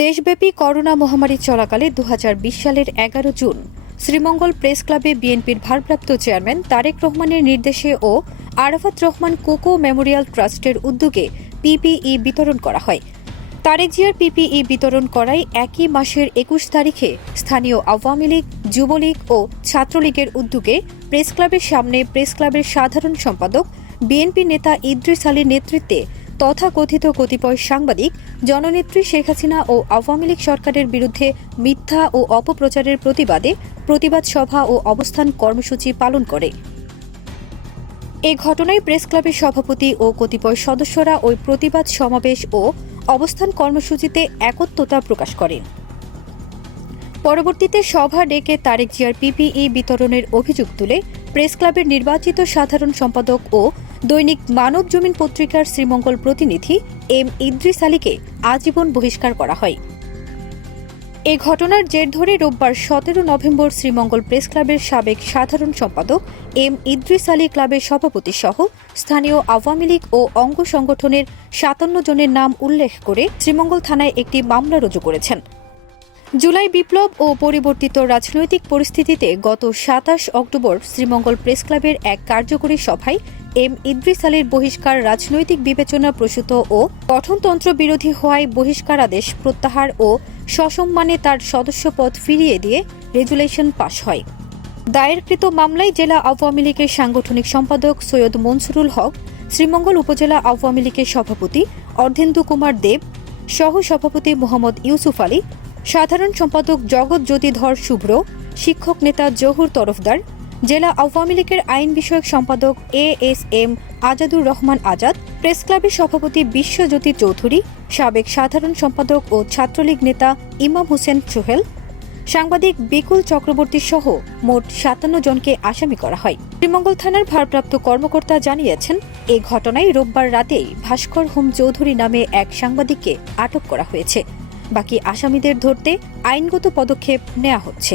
দেশব্যাপী করোনা মহামারী চলাকালে ২০২০ সালের ১১ জুন শ্রীমঙ্গল প্রেস ক্লাবে বিএনপির ভারপ্রাপ্ত চেয়ারম্যান তারেক রহমানের নির্দেশে ও আরাফাত রহমান কোকো মেমোরিয়াল ট্রাস্টের উদ্যোগে পিপিই বিতরণ করা হয়। তারেক জিয়ার পিপিই বিতরণ করায় একই মাসের ২১ তারিখে স্থানীয় আওয়ামী লীগ, যুবলীগ ও ছাত্রলীগের উদ্যোগে প্রেস ক্লাবের সামনে প্রেস ক্লাবের সাধারণ সম্পাদক বিএনপি নেতা ইদ্রিস আলীর নেতৃত্বে তথাকথিত কতিপয় সাংবাদিক জননেত্রী শেখ হাসিনা ও আওয়ামী লীগ সরকারের বিরুদ্ধে মিথ্যা ও অপপ্রচারের প্রতিবাদে প্রতিবাদ সভা ও অবস্থান কর্মসূচি পালন করে। এ ঘটনায় প্রেস ক্লাবের সভাপতি ও কতিপয় সদস্যরা ওই প্রতিবাদ সমাবেশ ও অবস্থান কর্মসূচিতে একত্রতা প্রকাশ করেন। পরবর্তীতে সভা ডেকে তারেক জিয়ার পিপিই বিতরণের অভিযোগ তুলে প্রেস ক্লাবের নির্বাচিত সাধারণ সম্পাদক ও দৈনিক মানব জমিন পত্রিকার শ্রীমঙ্গল প্রতিনিধি এম ইদ্রিস আলীকে আজীবন বহিষ্কার করা হয়। এ ঘটনার জের ধরে রোববার ১৭ নভেম্বর শ্রীমঙ্গল প্রেস ক্লাবের সাবেক সাধারণ সম্পাদক এম ইদ্রিস আলী ক্লাবের সভাপতি সহ স্থানীয় আওয়ামী লীগ ও অঙ্গ সংগঠনের ৫৭ জনের নাম উল্লেখ করে শ্রীমঙ্গল থানায় একটি মামলা রুজু করেছেন। জুলাই বিপ্লব ও পরিবর্তিত রাজনৈতিক পরিস্থিতিতে গত ২৭ অক্টোবর শ্রীমঙ্গল প্রেস ক্লাবের এক কার্যকরী সভায় এম ইদ্রিস আলীর বহিষ্কার রাজনৈতিক বিবেচনা প্রসূত ও গঠনতন্ত্র বিরোধী হওয়ায় বহিষ্কার আদেশ প্রত্যাহার ও সসম্মানে তার সদস্যপদ ফিরিয়ে দিয়ে রেজুলেশন পাশ হয়। দায়েরকৃত মামলায় জেলা আওয়ামী লীগের সাংগঠনিক সম্পাদক সৈয়দ মনসুরুল হক, শ্রীমঙ্গল উপজেলা আওয়ামী লীগের সভাপতি অর্ধেন্দু কুমার দেব, সহ সভাপতি মোহাম্মদ ইউসুফ আলী, সাধারণ সম্পাদক জগৎ জ্যোতিধর শুভ্র, শিক্ষক নেতা জহুর তরফদার, জেলা আওয়ামী লীগের আইন বিষয়ক সম্পাদক এএসএম আজাদুর রহমান আজাদ, প্রেস ক্লাবের সভাপতি বিশ্বজ্যোতি চৌধুরী, সাবেক সাধারণ সম্পাদক ও ছাত্রলীগ নেতা ইমাম হোসেন সোহেল, সাংবাদিক বিকুল চক্রবর্তী সহ মোট ৫৭ জনকে আসামি করা হয়। শ্রীমঙ্গল থানার ভারপ্রাপ্ত কর্মকর্তা জানিয়েছেন, এ ঘটনায় রোববার রাতেই ভাস্কর হোম চৌধুরী নামে এক সাংবাদিককে আটক করা হয়েছে। বাকি আসামিদের ধরতে আইনগত পদক্ষেপ নেওয়া হচ্ছে।